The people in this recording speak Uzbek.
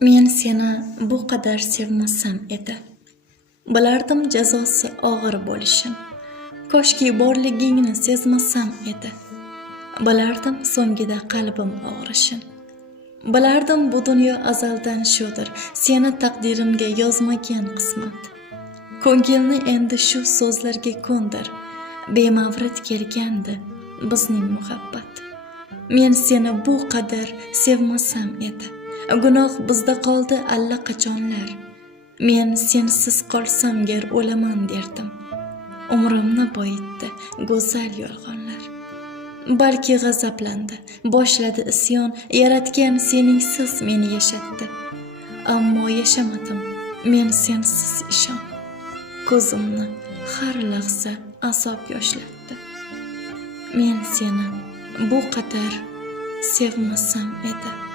Men seni bu qadar sevmasam edi. Bilardim jazosi og'ir bo'lishin. Koshki borligingni sezmasam edi. Bilardim so'ngida qalbim og'rishin. Bilardim bu dunyo azaldan shudir, seni taqdirimga yozmagan qismat. Ko'ngilni endi shu so'zlarga ko'ndir. Bemavrid kelgandi bizning muhabbat. Men seni bu qadar sevmasam edi. Gunoh bizda qoldi allaqachonlar. Men sensiz qolsam gar o'laman derdim. Umrimni boyitdi go'zal yolg'onlar. Balki g'azablandi, boshladi isyon, yaratgan seningsiz meni yashatdi. Ammo yashamadim, men sensiz ishon. Ko'zimni har lahza azob yoshlatdi. Men seni bu qadar sevmasam edi.